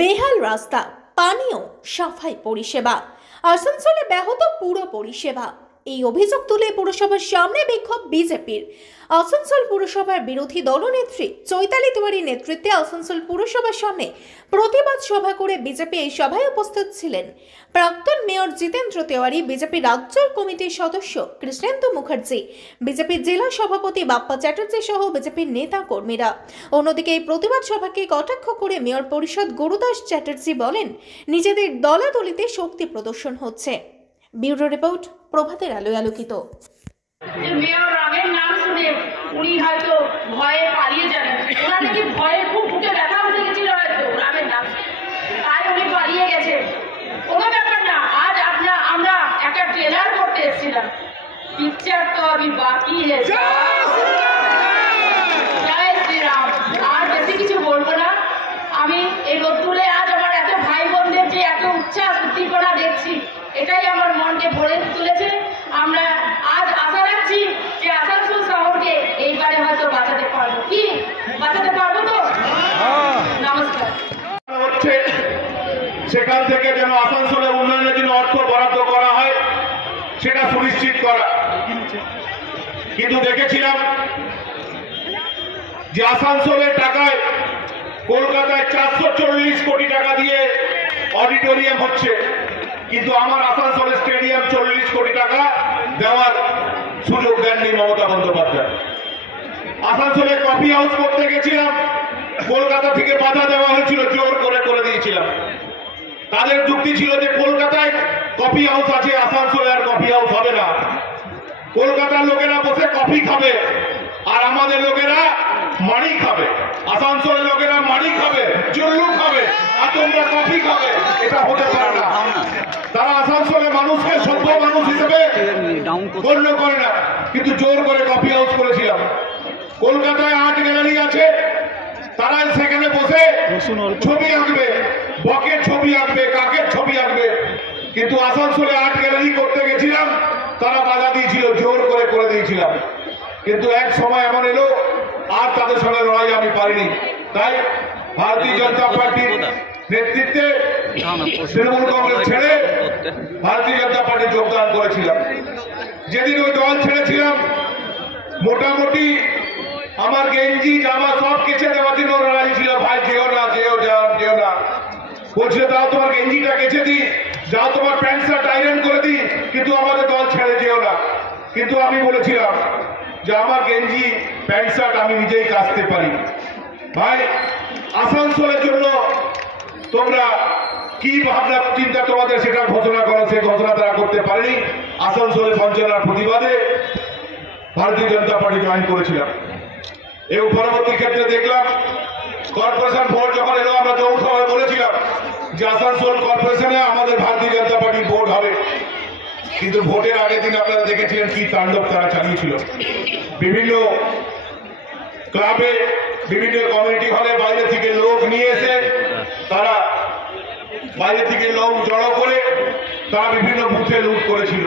বেহাল রাস্তা, পানীয় সাফাই পরিষেবা, আসানসোলে ব্যাহত পুর পরিষেবা। এই অভিযোগ তুলে পুরসভার সামনে বিক্ষোভ বিজেপির। আসানসোল পুরসভার বিরোধী দলনেত্রী চৈতালি তিওয়ারির নেতৃত্বে আসানসোল পুরসভার সামনে প্রতিবাদ সভা করে বিজেপি এই সভায় উপস্থিত ছিলেন প্রাক্তন মেয়র জিতেন্দ্র তিওয়ারি, বিজেপি রাজ্য কমিটির সদস্য কৃষ্ণেন্দু মুখার্জি, বিজেপির জেলা সভাপতি বাপ্পা চ্যাটার্জি সহ বিজেপির নেতা কর্মীরা। অন্যদিকে এই প্রতিবাদ সভাকে কটাক্ষ করে মেয়র পরিষদ গুরুদাস চ্যাটার্জি বলেন, নিজেদের দলাদলিতে শক্তি প্রদর্শন হচ্ছে। ব্যুরো রিপোর্ট, প্রভাতের আলোয় আলোকিত। মেয়র রামের নাম শুনে উনি হয়তো ভয়ে পালিয়ে যাবেন, ওনার নাকি ভয়ে খুব বুকে ব্যথা উঠে গেছিল হয়তো রামের নাম, তাই উনি পালিয়ে গেছে। কোনো ব্যাপার না, আজ আমরা একটা ট্রেলার করতে এসেছিলাম, পিকচার তো আমি বাকি হয়েছে। জয় শ্রীরাম। আর বেশি কিছু বলবো না। আমি এই রোদ্দুরে আজ আমার এত ভাই বোনদের যে এত উচ্ছ্বাস উদ্দীপনা দেখছি, এটাই আমার মনকে ভরে তুলেছে। আমরা আজ আশা রাখছি যে আসানসোল শহরকে এইবারে হয়তো বাঁচাতে পারবো। কি বাঁচাতে পারবো তো? নমস্কার। হচ্ছে সেখান থেকে যেন আসানসোলের উন্নয়নের জন্য অর্থ বরাদ্দ করা হয়, সেটা সুনিশ্চিত করা। কিন্তু দেখেছিলাম যে আসানসোলের টাকায় কলকাতায় 440 কোটি টাকা দিয়ে অডিটোরিয়াম হচ্ছে, কিন্তু আমার আসানসোলের স্টেডিয়াম 40 কোটি টাকা দেওয়ার সুযোগ দেননি মমতা বন্দ্যোপাধ্যায়। আসানসোলে কফি হাউস করতে গেছিলাম, কলকাতা থেকে বাধা দেওয়া হয়েছিল, জোর করে দিয়েছিলাম। তাদের যুক্তি ছিল যে কলকাতায় কফি হাউস আছে, আসানসোলে আর কফি হাউস হবে না। কলকাতার লোকেরা বসে কফি খাবে আর আমাদের লোকেরা মাড়ি খাবে, আসানসোলের লোকেরা মাড়ি খাবে, চুল্লু খাবে আর তোমরা কফি খাবে। এটা হতে পারে না। তারা আসানসোলে মানুষকে সভ্য মানুষ হিসেবে গণ্য করে না, কিন্তু জোর করে কফি হাউস করেছিলাম। কলকাতায় আর্ট গ্যালারি আছে, তারা সেখানে বসে ছবি আঁকবে, বকের ছবি আঁকবে, কাকের ছবি আঁকবে। কিন্তু আসানসোলে আর্ট গ্যালারি করতে গেছিলাম, তারা বাধা দিয়েছিল, জোর করে দিয়েছিলাম। কিন্তু এক সময় এমন এলো আর তাদের সঙ্গে লড়াই আমি পারিনি। তাই ভারতীয় জনতা পার্টির নেতৃত্বে তৃণমূল কংগ্রেস ছেড়ে ভারতীয় জনতা পার্টি যোগদান করেছিলাম। যেদিন ওই দল ছেড়েছিলাম, মোটামুটি আমার গেঞ্জি জামা সব কেচে দেওয়ার জন্য লড়াই ছিল। ভাই যেও না, যেও না বলছিল, তাও তোমার গেঞ্জিটা কেচে দিই, যাও তোমার প্যান্ট শার্ট আয়রন করে দিই, কিন্তু আমাদের দল ছেড়ে যেও না। কিন্তু আমি বলেছিলাম যে আমার গেঞ্জি প্যান্ট শার্ট আমি নিজেই কাচতে পারি। ভাই, আসানসোলের জন্য তোমরা কি ভাবনা চিন্তা তোমাদের সেটা ঘোষণা করো, সেই ঘোষণা তারা করতে পারেনি। আসানসোলের বঞ্চনার প্রতিবাদে ভারতীয় জনতা পার্টি জয়েন করেছিলাম। এবং পরবর্তী ক্ষেত্রে দেখলাম কর্পোরেশন ভোট যখন এলো, আমরা যৌথভাবে বলেছিলাম যে আসানসোল কর্পোরেশনে আমাদের ভারতীয় জনতা পার্টির ভোট হবে। কিন্তু ভোটের আগের দিন আপনারা দেখেছিলেন কি তাণ্ডব তারা চালিয়েছিল। বিভিন্ন ক্লাবে, বিভিন্ন কমিউনিটি হলে বাইরে থেকে লোক নিয়ে এসে তারা বাইরে থেকে লোক জড়ো করে তারা বিভিন্ন বুথে লুট করেছিল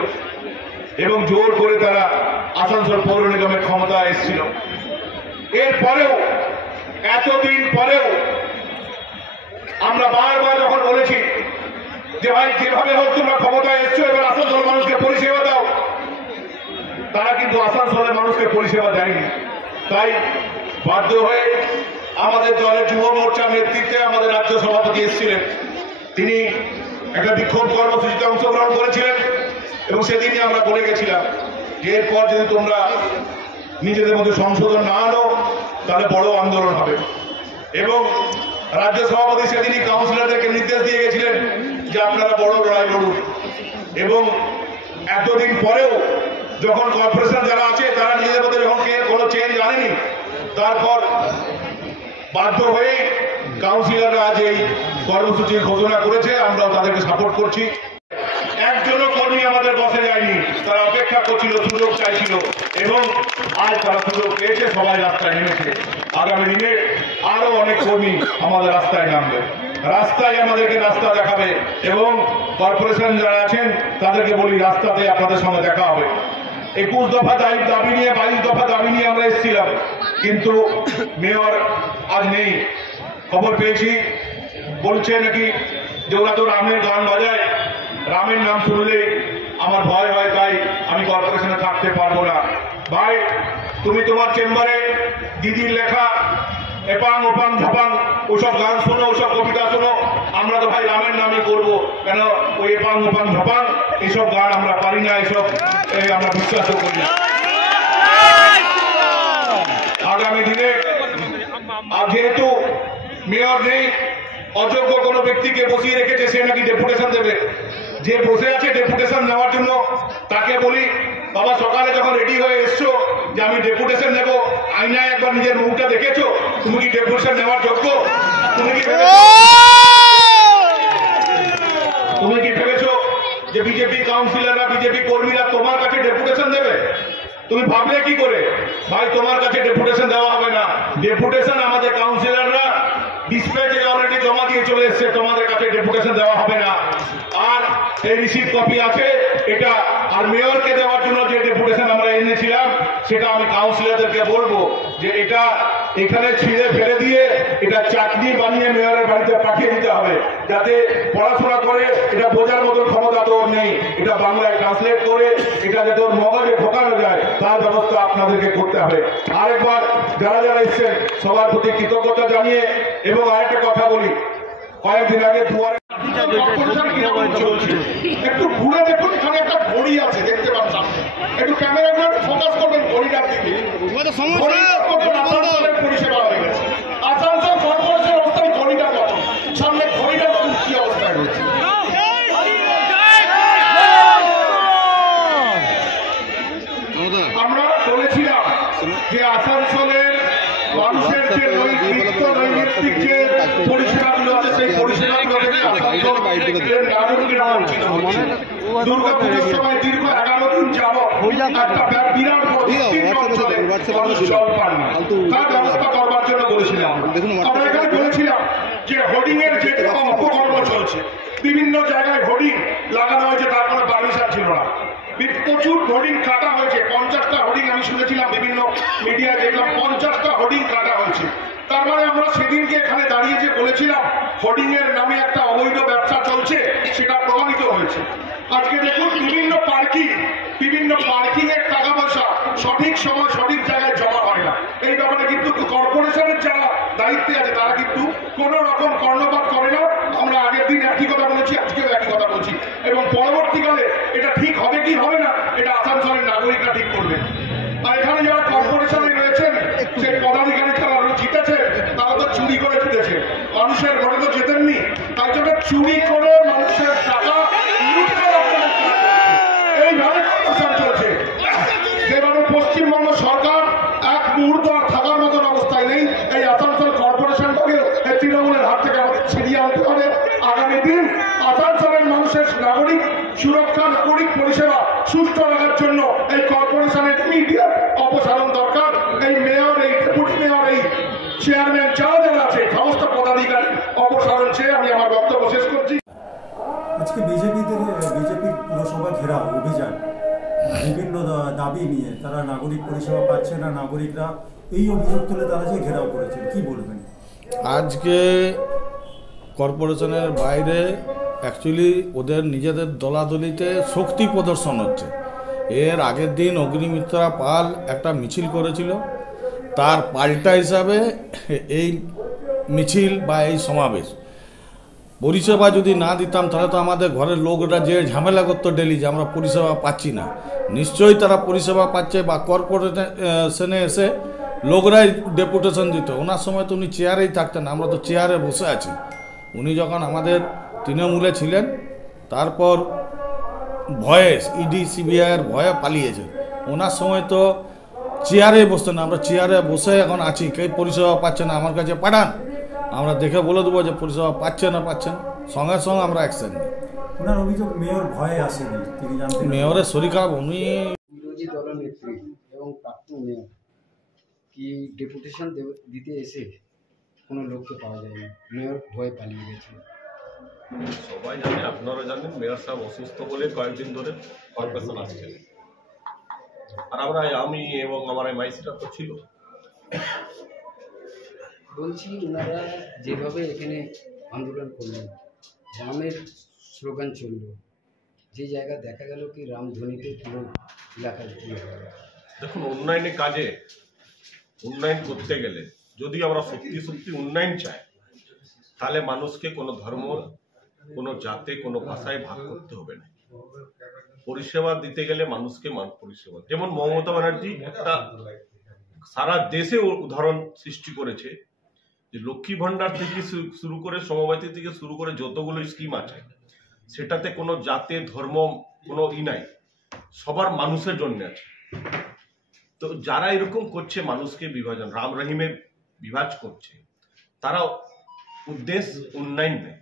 এবং জোর করে তারা আসানসোল পৌর নিগমের ক্ষমতা এসেছিল। এরপরেও, এতদিন পরেও আমরা বারবার যখন বলেছি যে ভাই যেভাবে হোক তোমরা ক্ষমতায় এসছো, এবার আসানসোল মানুষকে পরিষেবা দাও, তারা কিন্তু আসানসোলের মানুষকে পরিষেবা দেয়নি। তাই বাধ্য হয়ে আমাদের দলের যুব মোর্চার নেতৃত্বে আমাদের রাজ্য সভাপতি এসেছিলেন, তিনি একটা বিক্ষোভ কর্মসূচিতে অংশগ্রহণ করেছিলেন এবং সেদিনই আমরা বলে গেছিলাম যে এরপর যদি তোমরা নিজেদের মধ্যে সংশোধন না আনো তাহলে বড় আন্দোলন হবে। এবং রাজ্য সভাপতি সেদিনই কাউন্সিলরদেরকে নির্দেশ দিয়ে গেছিলেন যে আপনারা বড় লড়াই লড়ুন। এবং এতদিন পরেও যখন কর্পোরেশন যারা আছে তারা নিজেদের মধ্যে যখন কোনো চেঞ্জ আনেনি, তারপর বাধ্য হয়ে কাউন্সিলররা আজ এই কর্মসূচির ঘোষণা করেছে, আমরাও তাদেরকে সাপোর্ট করছি। একজনও কর্মী আমাদের বসে যায়নি, তারা অপেক্ষা করছিল, সুযোগ চাইছিল এবং আজ তারা সুযোগ পেয়েছে, সবাই রাস্তায় নেমেছে। আগামী দিনে আরো অনেক কর্মী আমাদের রাস্তায় নামবে, রাস্তায় আমাদেরকে রাস্তা দেখাবে এবং কর্পোরেশন যারা আছেন তাদেরকে বলি রাস্তাতে আপনাদের সঙ্গে দেখা হবে। 21 দফা দাবি নিয়ে, 22 দফা দাবি নিয়ে আমরা এসেছিলাম, কিন্তু মেয়র আজ নেই। খবর পেয়েছি বলছে নাকি যে ওরা তো রামের গান বাজায়, রামের নাম শুনলে আমার ভয় হয়, তাই আমি কর্পোরেশনে থাকতে পারবো না। ভাই, তুমি তোমার চেম্বারে দিদির লেখা এপাং ওপাং ঝপাং ওসব গান শোনো, ওসব কবিতা শোনো। আমরা তো ভাই রামের নামই করবো, কেন ওই এপাং ওপাং ঝপাং এইসব গান আমরা পারি না, এইসব আমরা বিশ্বাসও করি না। আগামী দিনে যেহেতু মেয়র নেই, অযোগ্য কোনো ব্যক্তিকে বসিয়ে রেখেছে, সে নাকি ডেপুটেশন দেবে। যে বসে আছে ডেপুটেশন নেওয়ার জন্য, তাকে বলি বাবা সকালে যখন রেডি হয়ে এসছো যে আমি ডেপুটেশন নেব, আয়নায় একবার নিজের মুখটা দেখেছো? তুমি কি ডেপুটেশন নেওয়ার যোগ্য? তুমি কি ভেবেছো যে বিজেপি কাউন্সিলররা, বিজেপি কর্মীরা তোমার কাছে ডেপুটেশন দেবে? তুমি ভাবলে কি করে? ভাই, তোমার কাছে ডেপুটেশন দেওয়া হবে না। ডেপুটেশন আমাদের কাউন্সিলররা ডিসপ্যাচে অলরেডি জমা দিয়ে চলে এসছে, তোমাদের কাছে ডেপুটেশন দেওয়া হবে না। আর এই রিসিভ কপি আছে এটা, আর মেয়রকে দেওয়ার জন্য যে ডেপুটেশন আমরা এনেছিলাম সেটা আমি কাউন্সিলরদেরকে বলবো যে এটা এখানে ছিঁড়ে ফেলে দিয়ে এটা চাটনি বানিয়ে মেয়রের বাড়িতে পাঠিয়ে দিতে হবে, যাতে পড়াশোনা করে এটা বোঝার মতো ক্ষমতা তো নেই, এটা বাংলায় ট্রান্সলেট করে এটা যাতে ওর মগজে ঢোকানো যায় তার ব্যবস্থা আপনাদেরকে করতে হবে। আরেকবার যারা যারা এসছেন সবার প্রতি কৃতজ্ঞতা জানিয়ে, এবং আরেকটা কথা বলি, কয়েকদিন আগে দুয়ারে একটু ঘুরে দেখুন, এখানে একটা ঘড়ি আছে দেখতে পাচ্ছেন, একটু ক্যামেরা ফোকাস করবেন ঘড়িটার দিকে। পরিষেবা হয়ে গেছে আসানসোল কর্পোরেশনের অবস্থায় ঘড়িটা কত, সামনে ঘড়িটা কি অবস্থায় রয়েছে। আমরা বলেছিলাম যে আসানসোলের মানুষের যে নৈতিক যে পরিষেবাগুলো আছে সেই পরিষেবাগুলো দুর্গাপুজোর সময় দীর্ঘ 11 দিন যাবৎ একটা বিরাট জল পান না, তার ব্যবস্থা করবার জন্য বলেছিলাম। আমরা এখানে বলেছিলাম যে হোর্ডিং এর যে অপকর্ম চলছে, বিভিন্ন জায়গায় হোর্ডিং লাগানো হয়েছে, তার কোনো পারমিশন ছিল না। প্রচুর হোর্ডিং কাটা হয়েছে, 50টা হোর্ডিং আমি শুনেছিলাম, বিভিন্ন মিডিয়ায় দেখলাম 50টা হোর্ডিং কাটা হয়েছে। তার মানে আমরা সেদিনকে এখানে দাঁড়িয়ে যে বলেছিলাম হোর্ডিং এর নামে একটা অবৈধ ব্যবসা চলছে, সেটা প্রমাণিত হয়েছে। আজকে দেখুন বিভিন্ন পার্কিং এর টাকা পয়সা সঠিক সময় সঠিক জায়গায় জমা হয় না। এই ব্যাপারে কিন্তু কর্পোরেশনের যারা দায়িত্বে আছে তারা কিন্তু কোন রকম কর্ণপাত করে না। আমরা আগের দিন একই কথা বলেছি, আজকেও একই কথা বলছি, এবং পরবর্তীকালে এটা ঠিক হবে কি হবে না এটা আসানসোলের নাগরিকরা ঠিক করবে। আর এখানে যারা কর্পোরেশনে রয়েছেন সেই পদাধিকারী যারা জিতেছে তারা তো চুরি করে জিতেছে, মানুষের ঘরে তো জেতেননি, তাই জন্য চুরি করে মানুষের টাকা এইভাবে কর্পোরেশন চলছে। যেভাবে পশ্চিমবঙ্গ সরকার এক মুহূর্ত আর থাকার মতন অবস্থায় নেই, এই আসানসোল কর্পোরেশনটাকে তৃণমূলের হাত থেকে আমাদের ছিনিয়ে আনতে হবে। আগামী দিন আসানসোলের মানুষের নাগরিক সুরক্ষা, নাগরিক পরিষেবা সুস্থ রাখার জন্য এই কর্পোরেশনের ইমিডিয়েট অপসারণ দরকার। এই মেয়র, এই ডেপুটি মেয়র, এই চেয়ারম্যান যারা যারা আছে সমস্ত পদাধিকারী অপসারণ চেয়ে আমি আমার বক্তব্য শেষ করছি। আজকে বিজেপির পুরসভা ঘেরাও অভিযান, বিভিন্ন দাবি নিয়ে তারা নাগরিক পরিষেবা পাচ্ছে না, নাগরিকরা এই অভিযোগ তুলে তারা যে ঘেরাও করেছেন, কি বলবেন? আজকে কর্পোরেশনের বাইরে অ্যাকচুয়ালি ওদের নিজেদের দলাদলিতে শক্তি প্রদর্শন হচ্ছে। এর আগের দিন অগ্নিমিত্রা পাল একটা মিছিল করেছিল, তার পাল্টা হিসাবে এই মিছিল বা এই সমাবেশ। পরিষেবা যদি না দিতাম তাহলে তো আমাদের ঘরের লোকরা যে ঝামেলা করতো ডেলি যে আমরা পরিষেবা পাচ্ছি না, নিশ্চয়ই তারা পরিষেবা পাচ্ছে, বা কর্পোরেশনে এসে লোকরাই ডেপুটেশন দিত। ওনার সময় তো উনি চেয়ারেই থাকতেন, আমরা তো চেয়ারে বসে আছি। উনি যখন আমাদের তৃণমূলে ছিলেন তারপর ভয়ে ইডি সিবিআইয়ের ভয়ে পালিয়েছে। ওনার সময় তো চেয়ারে বসতেন না, আমরা চেয়ারে বসে এখন আছি, কেউ পরিষেবা পাচ্ছে না, আমার কাছে পাঠান, আমরা দেখে বলে দেবো যে পরিষেবা পাচ্ছে না, সঙ্গে সঙ্গে আমরা অ্যাকশন নিই। ওনার অভিযোগ মেয়র ভয়ে আসেনি, তিনি জানতেন মেয়রের শরীর খারাপ। উনি বিরোধী দলনেত্রী এবং প্রাক্তন মেয়র কি ডেপুটেশন দিতে এসে কোনো লোককে পাওয়া যায়নি, মেয়র ভয়ে পালিয়ে গেছে। সবাই জানে, আপনারা জানেন, মেয়র সাহেব অসুস্থ বলে কয়েকদিন ধরে কর্পোরেশন আসছে, আর আমি এবং আমার এমআইসিটা তো ছিল। বলছি ওনারা যেভাবে এখানে আন্দোলন করলেন, রামের স্লোগান চলল, যে জায়গা দেখা গেল কি রামধ্বনিতে পুরো এলাকায় হয়ে গেল। দেখুন, উন্নয়নের কাজে উন্নয়ন করতে গেলে যদি আমরা সত্যি সত্যি উন্নয়ন চাই, তাহলে মানুষকে কোনো ধর্ম, কোনো জাতে, কোনো ভাষায় ভাগ করতে হবে না। পরিষেবা দিতে গেলে মানুষকে পরিষেবা, যেমন মমতা ব্যানার্জি একটা সারা দেশে উদাহরণ সৃষ্টি করেছে যে লক্ষ্মী ভান্ডার থেকে শুরু করে সমবায়িত থেকে শুরু করে যতগুলো স্কিম আছে, সেটাতে কোনো জাতে ধর্ম কোনো নাই, সবার মানুষের জন্য আছে। তো যারা এরকম করছে, মানুষকে বিভাজন, রাম রহিমের বিভাজ করছে, তারা উদ্দেশ্য উন্নয়ন নেই,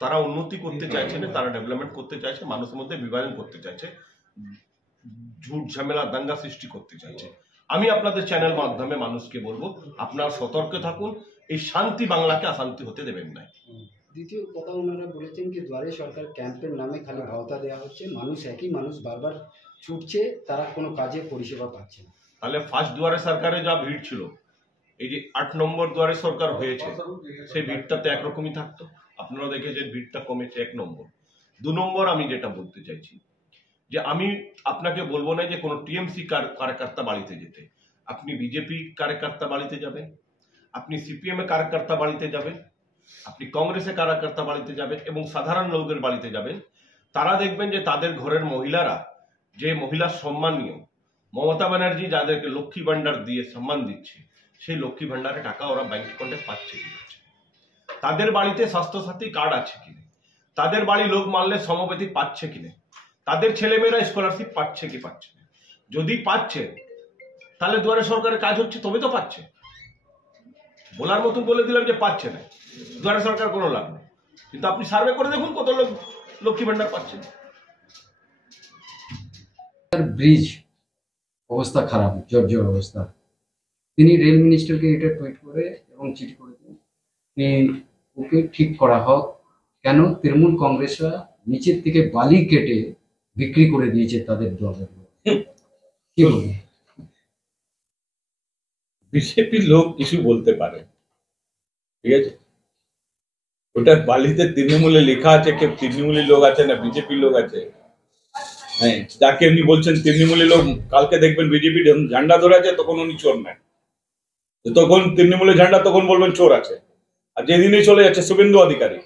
তারা উন্নতি করতে চাইছে না, তারা ডেভেলপমেন্ট করতে চাইছে, মানুষের মধ্যে বিভাজন করতে চাইছে, ঝুট ঝামেলা দাঙ্গা সৃষ্টি করতে চাইছে। আমি আপনাদের চ্যানেল মাধ্যমে মানুষকে বলবো, আপনারা সতর্ক থাকুন, এই শান্তি বাংলাকে অশান্তি হতে দেবেন না। দ্বিতীয় কথা ওনারা বলেছেন কি দুয়ারে সরকার ক্যাম্পের নামে খালি ভাওতা দেওয়া হচ্ছে, একই মানুষ বারবার ছুটছে, তারা কোনো কাজে পরিষেবা পাচ্ছে না। তাহলে ফার্স্ট দুয়ারে সরকারে যা ভিড় ছিল, এই যে 8 নম্বর দুয়ারে সরকার হয়েছে, সেই ভিড়টাতে একরকমই থাকতো। আপনারা দেখেছেন ভিড়টা কমেছে, 1 নম্বর। 2 নম্বর, আমি যেটা বলতে চাইছি যে আমি আপনাকে বলবো না যে কোনো টিএমসি কার্যকর্তা বাড়িতে যেতে, আপনি বিজেপি কার্যকর্তা বাড়িতে যাবেন, আপনি সিপিএম এর কার্যকর্তা বাড়িতে যাবেন, আপনি কংগ্রেসের কার্যকর্তা বাড়িতে যাবেন এবং সাধারণ লোকের বাড়িতে যাবেন, তারা দেখবেন যে তাদের ঘরের মহিলারা, যে মহিলা সম্মানীয়, মমতা ব্যানার্জি যাদেরকে লক্ষ্মী ভান্ডার দিয়ে সম্মান দিচ্ছে, সেই লক্ষ্মী ভান্ডারে টাকা ওরা ব্যাংক অ্যাকাউন্টে পাচ্ছে কি পাচ্ছে, তাদের বাড়িতে স্বাস্থ্যসাথী কার্ড আছে কিনা, তাদের বাড়ি লোক মারলে সমবেতি পাচ্ছে কিনা, তাদের ছেলেমেয়েরা স্কলারশিপ পাচ্ছে কি পাচ্ছে না। যদি পাচ্ছে, তাহলে দুয়ারে সরকারের কাজ হচ্ছে, তবে তো পাচ্ছে। বলার মতো বলে দিলাম যে পাচ্ছে না, দুয়ারে সরকার কোনো লাভ নেই, কিন্তু আপনি সার্ভে করে দেখুন কত লোক লক্ষ্মী ভান্ডার পাচ্ছে। ব্রিজ অবস্থা খারাপ, জর্জর অবস্থা। তিনি রেল মিনিস্টারকে এটা টুইট করে এবং চিঠি করে দিন, ওকে ঠিক করা হোক। কেন তৃণমূল কংগ্রেসরা নিচের থেকে বালি কেটে বিক্রি করে দিয়েছে তাদের দলের লোক। কি বলবো, বিজেপির লোক কিছু বলতে পারে, ঠিক আছে, ওটা বালিতে তৃণমূলে লেখা আছে, কেউ তৃণমূলী লোক আছে না বিজেপির লোক আছে। হ্যাঁ, যাকে উনি বলছেন তৃণমূলী লোক, কালকে দেখবেন বিজেপি ঝান্ডা ধরে আছে, তখন উনি চোর নেন, তখন তৃণমূলের ঝান্ডা তখন বলবেন চোর আছে। আর যেদিনই চলে যাচ্ছে শুভেন্দু অধিকারী,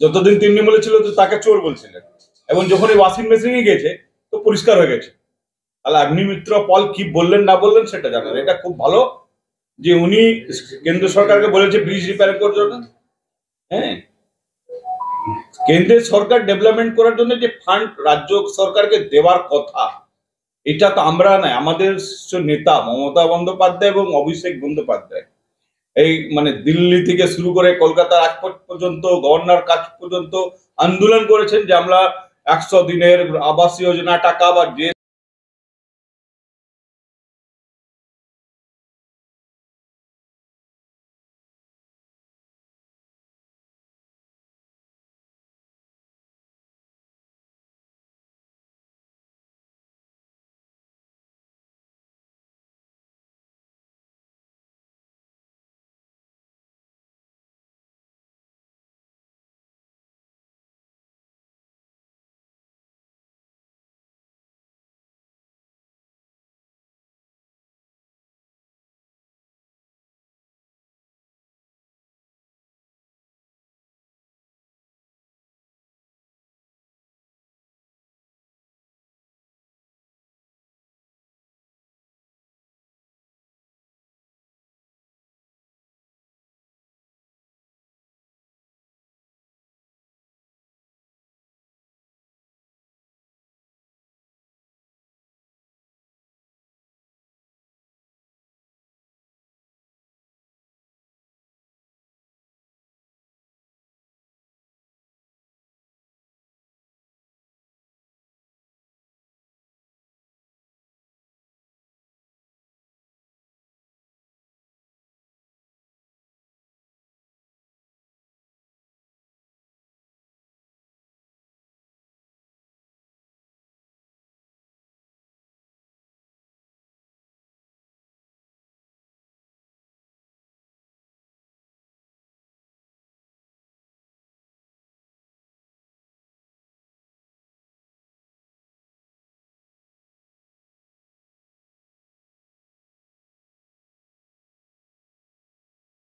যতদিন তৃণমূলে ছিল তো তাকে চোর বলছিলেন, এবং যখন এই ওয়াশিং মেশিনে গেছে তো পরিষ্কার হয়ে গেছে। তাহলে অগ্নিমিত্র পল কি বললেন না বললেন সেটা জানেন। এটা খুব ভালো যে উনি কেন্দ্র সরকারকে বলেছে ব্রিজ রিপেয়ার করার জন্য। হ্যাঁ, কেন্দ্রের সরকার ডেভেলপমেন্ট করার জন্য যে ফান্ড রাজ্য সরকারকে দেওয়ার কথা, এটা তো আমরা নাই, আমাদের নেতা মমতা বন্দ্যোপাধ্যায় এবং অভিষেক বন্দ্যোপাধ্যায় এই মানে দিল্লি থেকে শুরু করে কলকাতার আজ পর্যন্ত গভর্নর কাজ পর্যন্ত আন্দোলন করেছেন যে আমরা 100 দিনের আবাস যোজনা টাকা বা যে